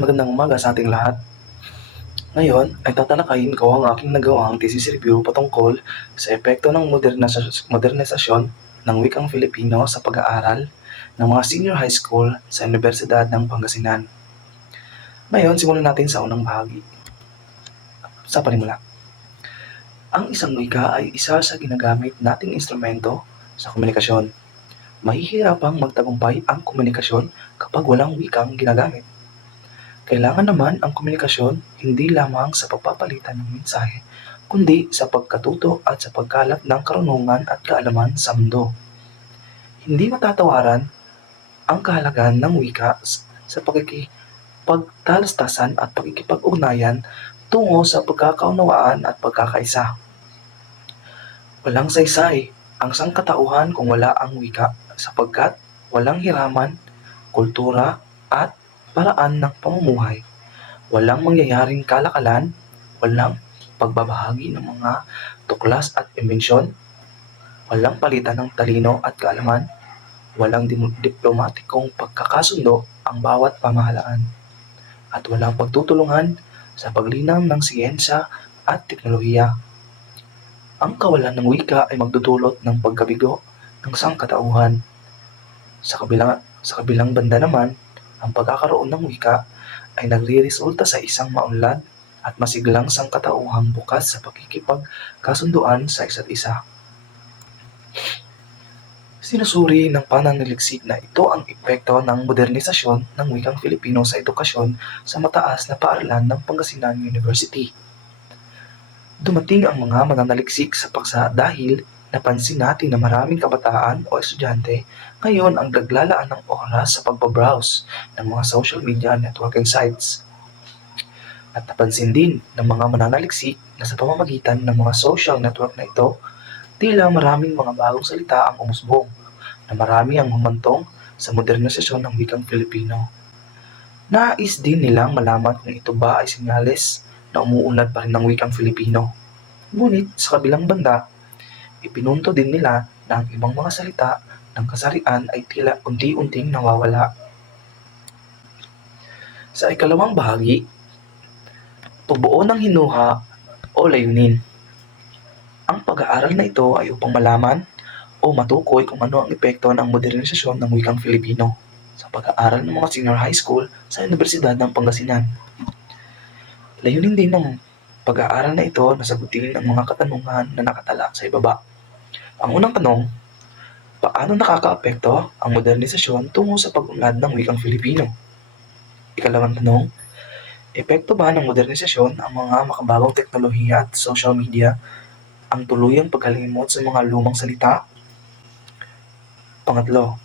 Magandang umaga sa ating lahat. Ngayon ay tatalakayin ko ang aking nagawang thesis review patungkol sa epekto ng modernisasyon ng wikang Filipino sa pag-aaral ng mga senior high school sa Universidad ng Pangasinan. Ngayon, simulan natin sa unang bahagi. Sa panimula, ang isang wika ay isa sa ginagamit nating instrumento sa komunikasyon. Mahihirapang magtagumpay ang komunikasyon kapag walang wikang ginagamit. Kailangan naman ang komunikasyon hindi lamang sa pagpapalitan ng mensahe, kundi sa pagkatuto at sa pagkalat ng karunungan at kaalaman sa mundo. Hindi matatawaran ang kahalagahan ng wika sa pagkikipagtalastasan at pakikipag-ugnayan tungo sa pagkakaunawaan at pagkakaisa. Walang saysay ang sangkatauhan kung wala ang wika, sapagkat walang hiraman, kultura at paraan ng pamumuhay. Walang mangyayaring kalakalan, walang pagbabahagi ng mga tuklas at imbensyon, walang palitan ng talino at kaalaman, walang diplomatikong pagkakasundo ang bawat pamahalaan, at walang pagtutulungan sa paglinang ng siyensya at teknolohiya. Ang kawalan ng wika ay magdudulot ng pagkabigo ng sangkatauhan. Sa kabilang banda naman, ang pagkakaroon ng wika ay nagreresulta sa isang maunlad at masiglang sangkatauhang bukas sa pakikipagkasunduan sa isa't isa. Sinusuri ng pananaliksik na ito ang epekto ng modernisasyon ng wikang Filipino sa edukasyon sa mataas na paaralan ng Pangasinan University. Dumating ang mga mananaliksik sa paksa dahil napansin natin na maraming kabataan o estudyante ngayon ang naglalaan ng oras sa pagbabrowse ng mga social media networking sites. At napansin din ng mga mananaliksik na sa pamamagitan ng mga social network na ito, tila maraming mga bagong salita ang umusbong, na marami ang humantong sa modernisasyon ng wikang Filipino. Nais din nilang malaman kung ito ba ay senyales na umuunlad pa rin ng wikang Filipino. Ngunit sa kabilang banda, ipinunto din nila na ang ibang mga salita ng kasarian ay tila unti-unting nawawala. Sa ikalawang bahagi, pagbuo ng hinuha o layunin. Ang pag-aaral na ito ay upang malaman o matukoy kung ano ang epekto ng modernisasyon ng wikang Filipino sa pag-aaral ng mga senior high school sa Universidad ng Pangasinan. Layunin din ng pag-aaral na ito na sagutin ang mga katanungan na nakatala sa ibaba. Ang unang tanong, paano nakakaapekto ang modernisasyon tungo sa pag-unlad ng wikang Filipino? Ikalawang tanong, epekto ba ng modernisasyon ang mga makabagong teknolohiya at social media ang tuluyang pagkalimot sa mga lumang salita? Pangatlo,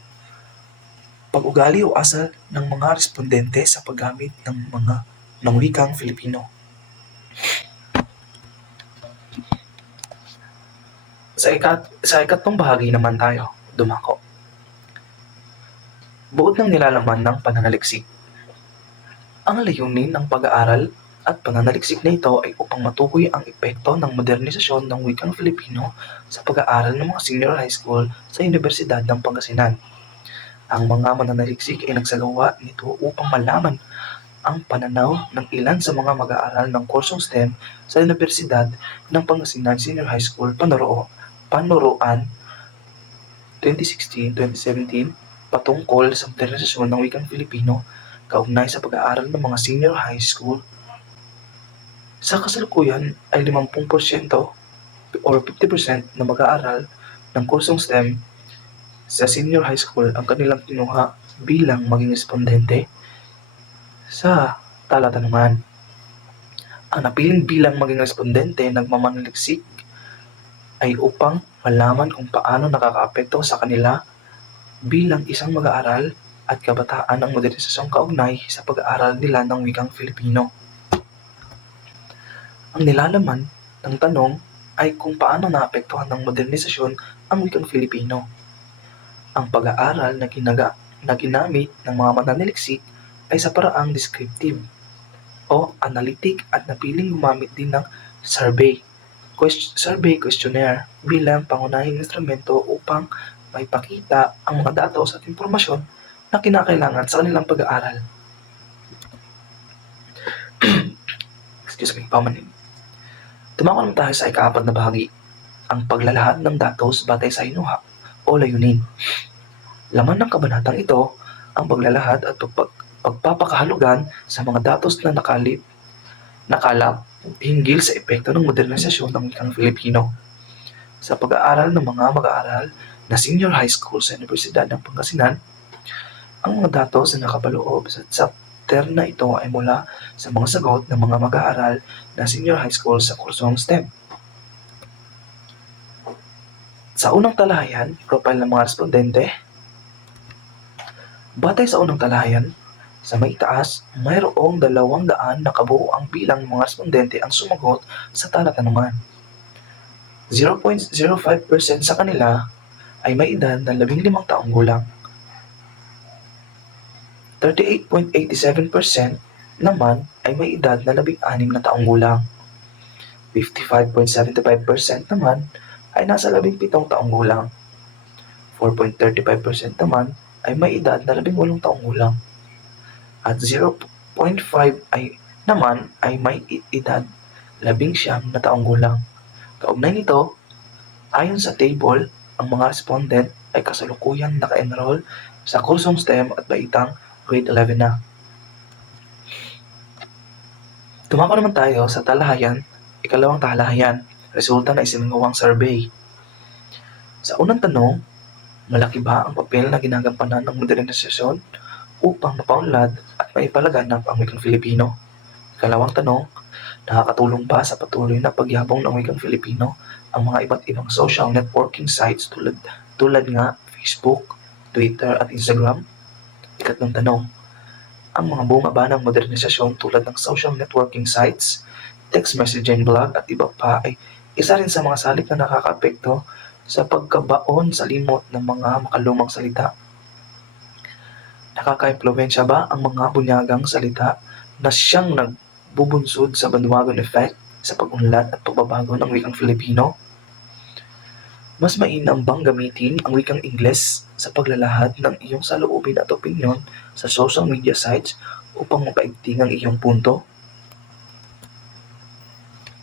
pag-ugali o asal ng mga respondente sa paggamit ng wikang Filipino. Sa ikatlong bahagi naman tayo dumako. Buod ng nilalaman ng pananaliksik. Ang layunin ng pag-aaral at pananaliksik na ito ay upang matukoy ang epekto ng modernisasyon ng wikang Filipino sa pag-aaral ng mga senior high school sa Universidad ng Pangasinan. Ang mga mananaliksik ay nagsagawa nito upang malaman ang pananaw ng ilan sa mga mag-aaral ng kursong STEM sa Universidad ng Pangasinan Senior High School Panuruan 2016-2017 patungkol sa modernisasyon ng wikang Filipino kaugnay sa pag-aaral ng mga senior high school. Sa kasalukuyan ay 50% or 50% na mag-aaral ng kursong STEM sa senior high school ang kanilang kinuha bilang maging respondente sa talatanungan. Ang napiling bilang maging respondente nagmamanaliksik ay upang malaman kung paano nakakaapekto sa kanila bilang isang mag-aaral at kabataan ang modernisasyong kaugnay sa pag-aaral nila ng wikang Filipino. Ang nilalaman ng tanong ay kung paano naapektuhan ng modernisasyon ang wikang Filipino. Ang pag-aaral na ginamit ng mga mananaliksik ay sa paraang descriptive o analytic at napiling gumamit din ng survey questionnaire bilang pangunahing instrumento upang maipakita ang mga datos at impormasyon na kinakailangan sa kanilang pag-aaral. Pamanin. Tumako naman tayo sa ika-4 na bahagi, ang paglalahad ng datos batay sa hinuha o layunin. Laman ng kabanatang ito ang paglalahad at pagpapakahalugan sa mga datos na nakalap hinggil sa epekto ng modernisasyon ng wikang Filipino. Sa pag-aaral ng mga mag-aaral na senior high school sa Universidad ng Pangasinan, ang mga datos na nakapaloob sa chapter na ito ay mula sa mga sagot ng mga mag-aaral na senior high school sa kursong STEM. Sa unang talahayan, profile ng mga respondente. Batay sa unang talahayan, sa may taas, mayroong 200 na kabuuang bilang ng mga respondente ang sumagot sa talatanungan. 0.05% sa kanila ay may edad na 15 taong gulang. 38.87% naman ay may edad na 16 na taong gulang. 55.75% naman ay nasa 17 taong gulang. 4.35% naman ay may edad na 18 taong gulang. At 0.5 naman ay may edad 19 na taong gulang. Kaugnay nito, ayon sa table, ang mga respondent ay kasalukuyang naka-enroll sa kursong STEM at baitang grade 11 na. Tumako naman tayo sa talahayan, ikalawang talahayan, resulta na isinagawang survey. Sa unang tanong, malaki ba ang papel na ginagampanan ng modernisasyon upang mapaunlad at maipalaganap ang wikang Filipino? Ikalawang tanong, nakakatulong ba sa patuloy na pagyabong ng wikang Filipino ang mga iba't ibang social networking sites tulad nga Facebook, Twitter at Instagram? Ikatlong tanong, ang mga bunga ba ng modernisasyon tulad ng social networking sites, text messaging blog at iba pa ay isa rin sa mga salik na nakakaapekto sa pagkabaon sa limot ng mga makalumang salita? Nakaka-impluwensya ba ang mga bunyagang salita na siyang nagbubunsod sa bandwagon effect sa pag-unlad at pagbabago ng wikang Filipino? Mas mainam bang gamitin ang wikang Ingles sa paglalahad ng iyong saloobin at opinyon sa social media sites upang mapaigting ang iyong punto?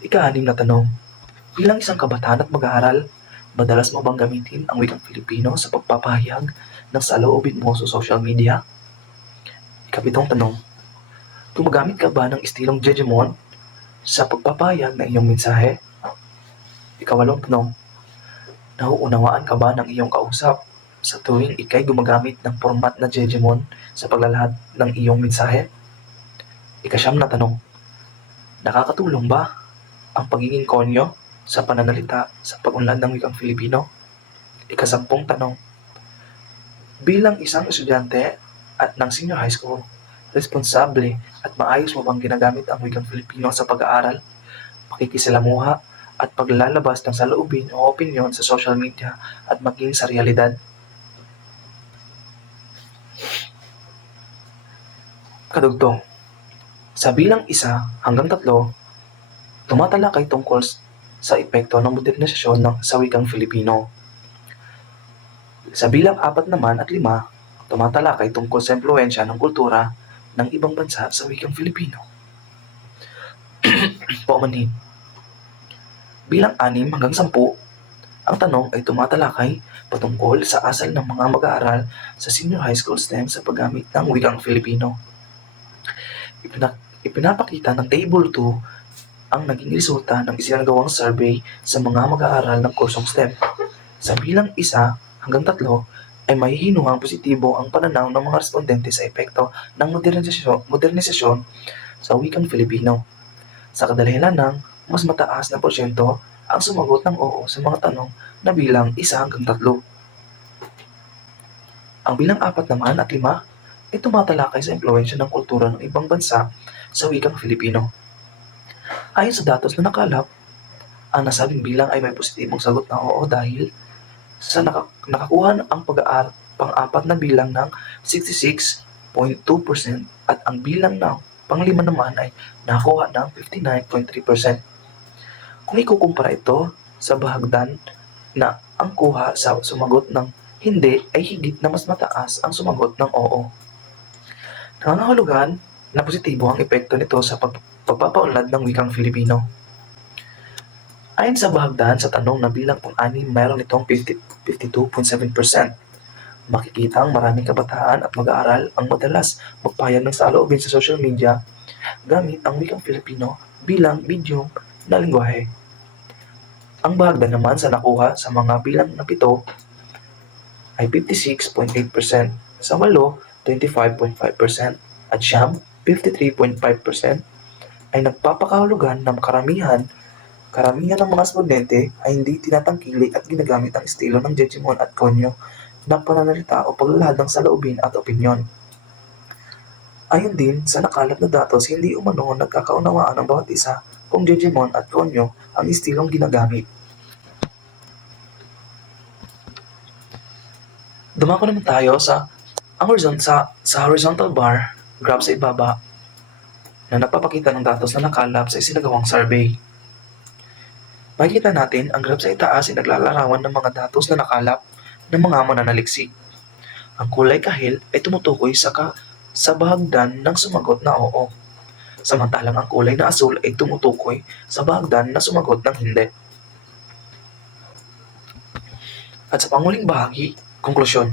Ika-6 na tanong, bilang isang kabataan at mag-aaral, madalas mo bang gamitin ang wikang Filipino sa pagpapahayag ng saloobin mo sa social media? Ika-7 tanong, gumagamit ka ba ng estilong Jejemon sa pagpapahayag ng iyong mensahe? Ika-8 tanong, nauunawaan ka ba ng iyong kausap sa tuwing ikay gumagamit ng format na Jejemon sa paglalahad ng iyong mensahe? Ika-9 na tanong, nakakatulong ba ang pagiging konyo sa pananalita sa pag-unlad ng wikang Filipino? Ika-10 tanong, bilang isang estudyante at ng senior high school, responsable at maayos mo bang ginagamit ang wikang Filipino sa pag-aaral, pakikisalamuha, at paglalabas ng saloobin o opinyon sa social media at maging sa realidad? Kadugtong, sa bilang 1 hanggang 3, tumatalakay tungkol sa epekto ng modernisasyon sa wikang Filipino. Sa bilang 4 naman at 5, tumatalakay tungkol sa impluwensya ng kultura ng ibang bansa sa wikang Filipino. Paumanhin. Bilang 6 hanggang 10, ang tanong ay tumatalakay patungkol sa asal ng mga mag-aaral sa senior high school STEM sa paggamit ng wikang Filipino. Ipinapakita ng Table 2 ang naging resulta ng isinagawang survey sa mga mag-aaral ng kursong STEM. Sa bilang 1 hanggang 3 ay may hinuhang positibo ang pananaw ng mga respondente sa epekto ng modernisasyon sa wikang Filipino. Sa kadalilanang, mas mataas na porsyento ang sumagot ng oo sa mga tanong na bilang 1 hanggang 3. Ang bilang 4 naman at 5 ay tumatalakay sa impluwensya ng kultura ng ibang bansa sa wikang Filipino. Ayon sa datos na nakalap, ang nasabing bilang ay may positibong sagot na oo dahil sa nakakuha ang pang-apat na bilang ng 66.2% at ang bilang ng pang-5 naman ay nakakuha ng 59.3%. Kung ikukumpara ito sa bahagdan na ang kuha sa sumagot ng hindi ay higit na mas mataas ang sumagot ng oo. Nangangahulugan na positibo ang epekto nito sa pagpapaunlad ng wikang Filipino. Ayon sa bahagdan sa tanong na bilang pang-anim, mayroon itong 52.7%. Makikita ang maraming kabataan at mag-aaral ang madalas magpahayag ng saloobin sa social media gamit ang wikang Filipino bilang medium na lengguwahe. Ang bahagdan naman sa nakuha sa mga bilang na 7 ay 56.8%, sa 8, 25.5%, at 9, 53.5% ay nagpapakahulugan ng karamihan ng mga respondente ay hindi tinatangkilik at ginagamit ang estilo ng Jejemon at Konyo na pananalita o paglalahad ng saloobin at opinyon. Ayon din sa nakalap na datos, hindi umano nagkakaunawaan ang bawat isa kung Jejemon at Konyo ang estilong ginagamit. Dumako naman tayo sa horizontal bar graph sa ibaba na nagpapakita ng datos na nakalap sa isinagawang survey. Makikita natin ang graph sa itaas ay naglalarawan ng mga datos na nakalap ng mga mananaliksik. Ang kulay kahil ay tumutukoy sa bahagdan ng sumagot na oo, samantalang ang kulay na asul ay tumutukoy sa bahagdan na sumagot ng hindi. At sa panguling bahagi, konklusyon.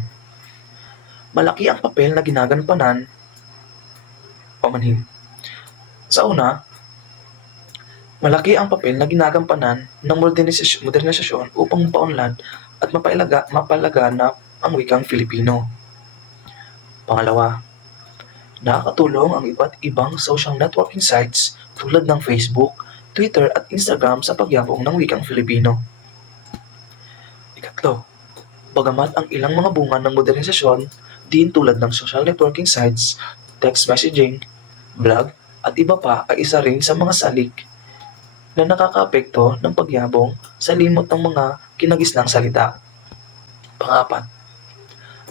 Malaki ang papel na ginagampanan pamanhin. Sa una, malaki ang papel na ginagampanan ng modernisasyon upang mapaunlad at mapalaganap ang wikang Filipino. Pangalawa, nakakatulong ang iba't ibang social networking sites tulad ng Facebook, Twitter at Instagram sa pagyabong ng wikang Filipino. Ikatlo, bagamat ang ilang mga bunga ng modernisasyon din tulad ng social networking sites, text messaging, blog at iba pa ay isa rin sa mga salik na nakakaapekto ng pagyabong sa limot ng mga kinagisnang salita. Pangapat,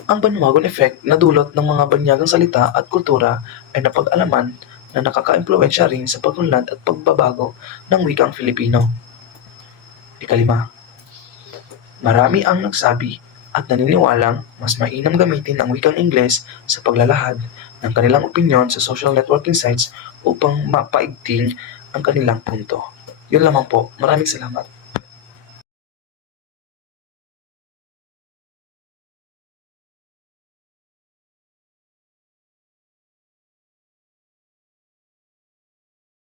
ang banwagon effect na dulot ng mga banyagang salita at kultura ay napag-alaman na nakaka-impluwensya rin sa pagunlad at pagbabago ng wikang Filipino. Ikalima, marami ang nagsabi at naniniwalang mas mainam gamitin ang wikang Ingles sa paglalahad ng kanilang opinyon sa social networking sites upang mapaigting ang kanilang punto. Yun lamang po. Maraming salamat.